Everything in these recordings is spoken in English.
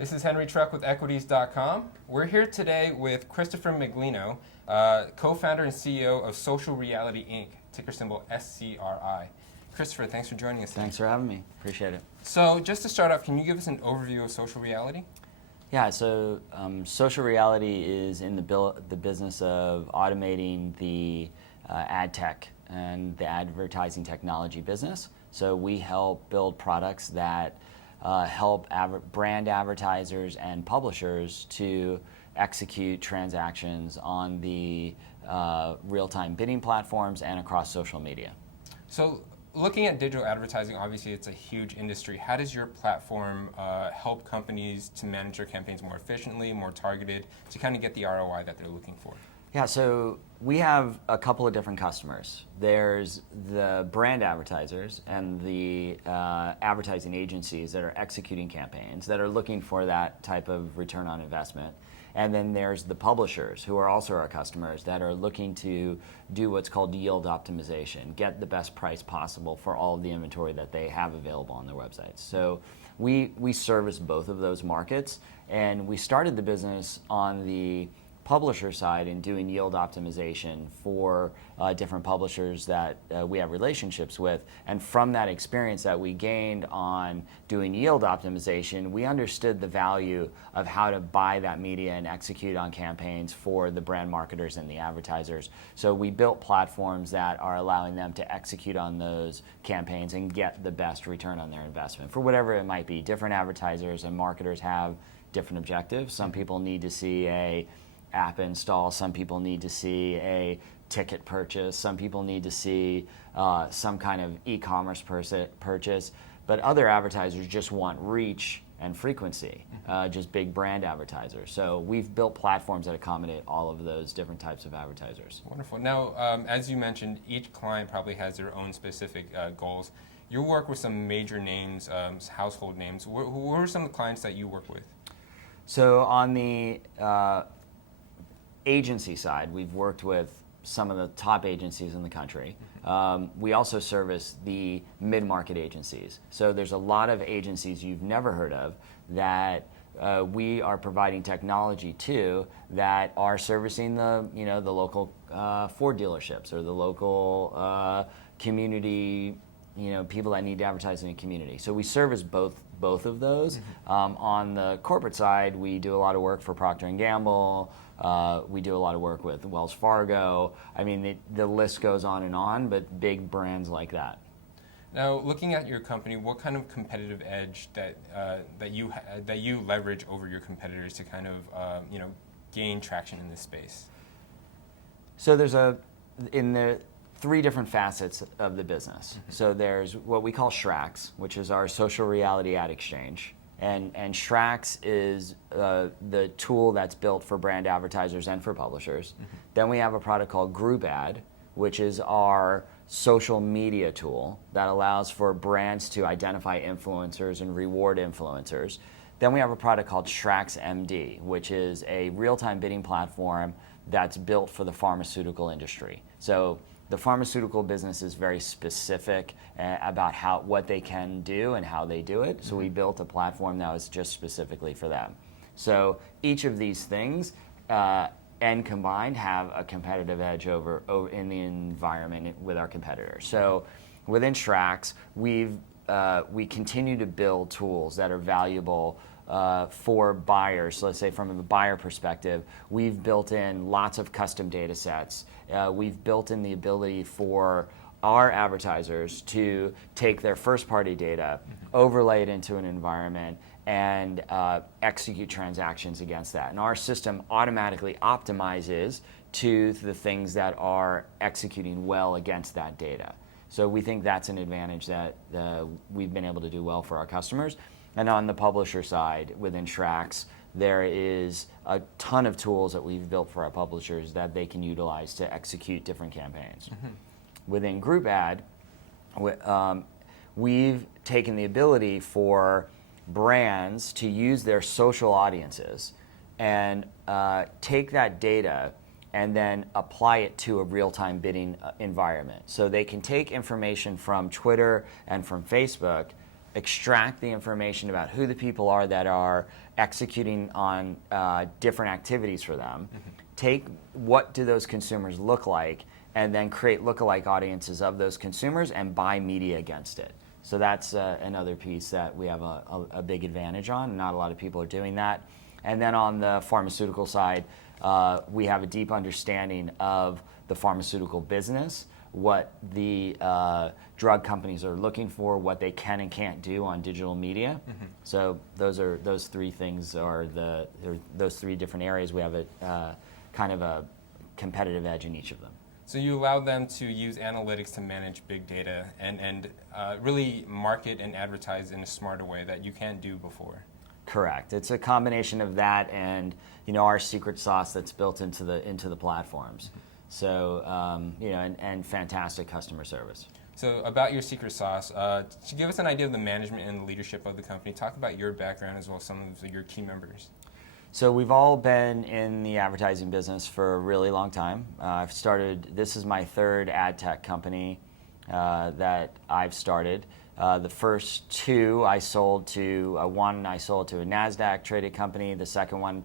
This is Henry Truck with Equities.com. We're here today with Christopher Miglino, co-founder and CEO of Social Reality Inc., ticker symbol SCRI. Christopher, thanks for joining us today. Thanks for having me. Appreciate it. So just to start off, can you give us an overview of social reality? Yeah, so Social Reality is in the business of automating the ad tech and the advertising technology business. So we help build products that help brand advertisers and publishers to execute transactions on the real-time bidding platforms and across social media. So looking at digital advertising, obviously it's a huge industry. How does your platform help companies to manage their campaigns more efficiently, more targeted, to kind of get the ROI that they're looking for? Yeah, so we have a couple of different customers. There's the brand advertisers and the advertising agencies that are executing campaigns that are looking for that type of return on investment. And then there's the publishers, who are also our customers, that are looking to do what's called yield optimization, get the best price possible for all of the inventory that they have available on their websites. So we service both of those markets, and we started the business on the publisher side in doing yield optimization for different publishers that we have relationships with. And from that experience that we gained on doing yield optimization, we understood the value of how to buy that media and execute on campaigns for the brand marketers and the advertisers. So we built platforms that are allowing them to execute on those campaigns and get the best return on their investment for whatever it might be. Different advertisers and marketers have different objectives. Some people need to see a app install, some people need to see a ticket purchase, some people need to see some kind of e-commerce purchase, but other advertisers just want reach and frequency, just big brand advertisers. So we've built platforms that accommodate all of those different types of advertisers. Wonderful. Now, as you mentioned, each client probably has their own specific goals. You work with some major names, household names. Who are some of the clients that you work with? So on the agency side, we've worked with some of the top agencies in the country. We also service the mid-market agencies. So there's a lot of agencies you've never heard of that we are providing technology to that are servicing the local Ford dealerships or the local community, people that need to advertise in a community. So we service both of those. On the corporate side, we do a lot of work for Procter & Gamble. We do a lot of work with Wells Fargo. I mean, the list goes on, but big brands like that. Now, looking at your company, what kind of competitive edge that you leverage over your competitors to kind of gain traction in this space? So there's in the three different facets of the business. So there's what we call Shrax, which is our social reality ad exchange. And Shrax is the tool that's built for brand advertisers and for publishers. Then we have a product called Group Ad, which is our social media tool that allows for brands to identify influencers and reward influencers. Then we have a product called Shrax MD, which is a real-time bidding platform that's built for the pharmaceutical industry. So the pharmaceutical business is very specific about what they can do and how they do it. So we built a platform that was just specifically for them. So each of these things, and combined, have a competitive edge over in the environment with our competitors. So within Shrax, we continue to build tools that are valuable for buyers. So let's say from a buyer perspective, we've built in lots of custom data sets. We've built in the ability for our advertisers to take their first-party data, overlay it into an environment, and execute transactions against that. And our system automatically optimizes to the things that are executing well against that data. So we think that's an advantage that we've been able to do well for our customers. And on the publisher side, within Shrax, there is a ton of tools that we've built for our publishers that they can utilize to execute different campaigns. Within Group Ad, we've taken the ability for brands to use their social audiences and take that data and then apply it to a real-time bidding environment. So they can take information from Twitter and from Facebook, extract the information about who the people are that are executing on different activities for them, take what do those consumers look like, and then create lookalike audiences of those consumers and buy media against it. So that's another piece that we have a big advantage on. Not a lot of people are doing that. And then on the pharmaceutical side, we have a deep understanding of the pharmaceutical business, what the drug companies are looking for, what they can and can't do on digital media. So those three things are those three different areas. We have a kind of a competitive edge in each of them. So you allow them to use analytics to manage big data and really market and advertise in a smarter way that you can't do before. Correct. It's a combination of that and our secret sauce that's built into the platforms. So and fantastic customer service. So about your secret sauce, to give us an idea of the management and leadership of the company, talk about your background as well as some of your key members. So we've all been in the advertising business for a really long time. This is my third ad tech company that I've started. The first two I sold to, one I sold to a NASDAQ traded company, the second one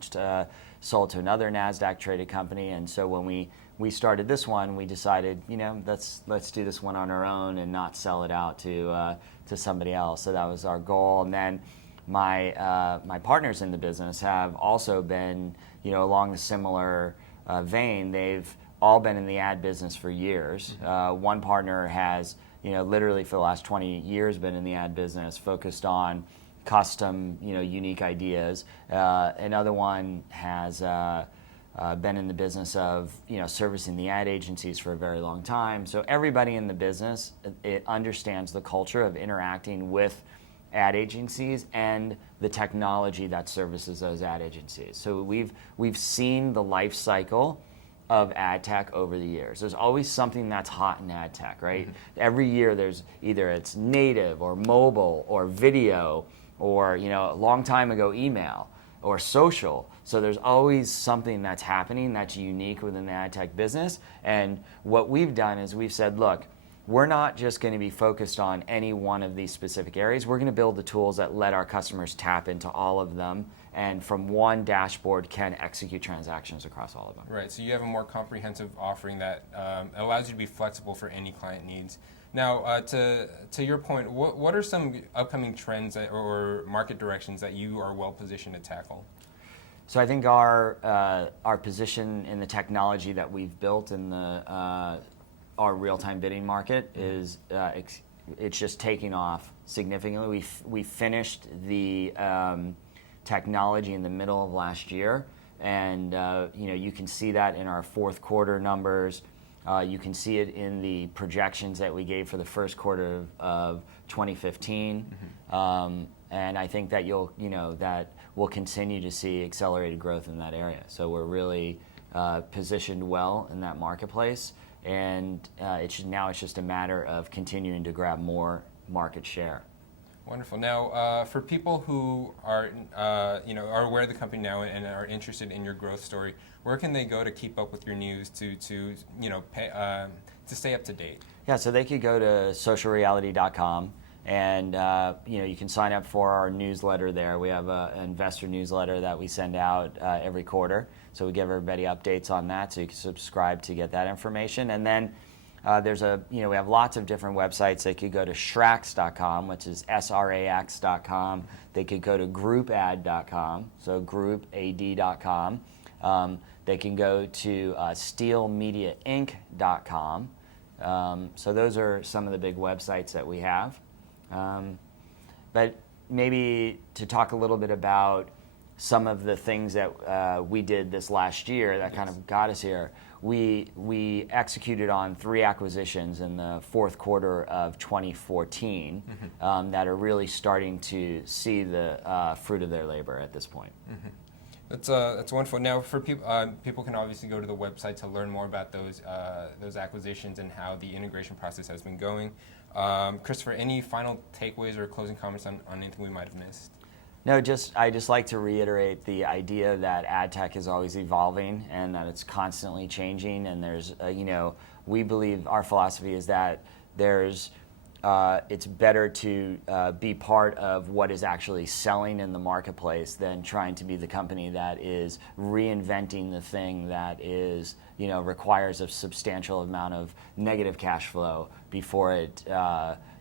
sold to another NASDAQ traded company, and so when we started this one, we decided, let's do this one on our own and not sell it out to somebody else. So that was our goal. And then my partners in the business have also been, along the similar vein. They've all been in the ad business for years. One partner has, literally for the last 20 years been in the ad business, focused on custom, unique ideas. Another one has been in the business of, servicing the ad agencies for a very long time. So everybody in the business, it understands the culture of interacting with ad agencies and the technology that services those ad agencies. So we've seen the life cycle of ad tech over the years. There's always something that's hot in ad tech, right? Every year there's either it's native or mobile or video or a long time ago email or social. So there's always something that's happening that's unique within the ad tech business. And what we've done is we've said, look, we're not just going to be focused on any one of these specific areas. We're going to build the tools that let our customers tap into all of them, and from one dashboard can execute transactions across all of them. Right, so you have a more comprehensive offering that allows you to be flexible for any client needs. Now, to your point, what are some upcoming trends or market directions that you are well positioned to tackle? So I think our position in the technology that we've built in our real-time bidding market is it's just taking off significantly. We finished the technology in the middle of last year, and you can see that in our fourth quarter numbers. You can see it in the projections that we gave for the first quarter of 2015, and I think that that we'll continue to see accelerated growth in that area. So we're really positioned well in that marketplace. And it's just a matter of continuing to grab more market share. Wonderful. Now, for people who are aware of the company now and are interested in your growth story, where can they go to keep up with your news to stay up to date? Yeah, so they could go to socialreality.com, and you can sign up for our newsletter there. We have an investor newsletter that we send out every quarter. So we give everybody updates on that, so you can subscribe to get that information. And then we have lots of different websites. They could go to shrax.com, which is SRAX.com. They could go to groupad.com, so groupad.com. They can go to steelmediainc.com. So those are some of the big websites that we have. But maybe to talk a little bit about some of the things that we did this last year that kind of got us here. We executed on 3 acquisitions in the fourth quarter of 2014 that are really starting to see the fruit of their labor at this point. That's wonderful. Now, for people can obviously go to the website to learn more about those acquisitions and how the integration process has been going. Christopher, any final takeaways or closing comments on anything we might have missed? No, I just like to reiterate the idea that ad tech is always evolving and that it's constantly changing. And there's, we believe our philosophy is that there's it's better to be part of what is actually selling in the marketplace than trying to be the company that is reinventing the thing that is, requires a substantial amount of negative cash flow before it,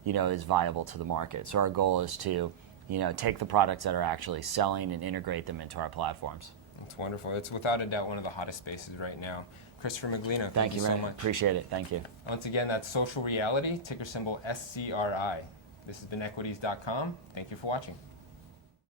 is viable to the market. So our goal is to, take the products that are actually selling and integrate them into our platforms. That's wonderful. It's without a doubt one of the hottest spaces right now. Christopher Miglino, Thank you so very much. Appreciate it. Thank you. Once again, that's Social Reality, ticker symbol SCRI. This has been equities.com. Thank you for watching.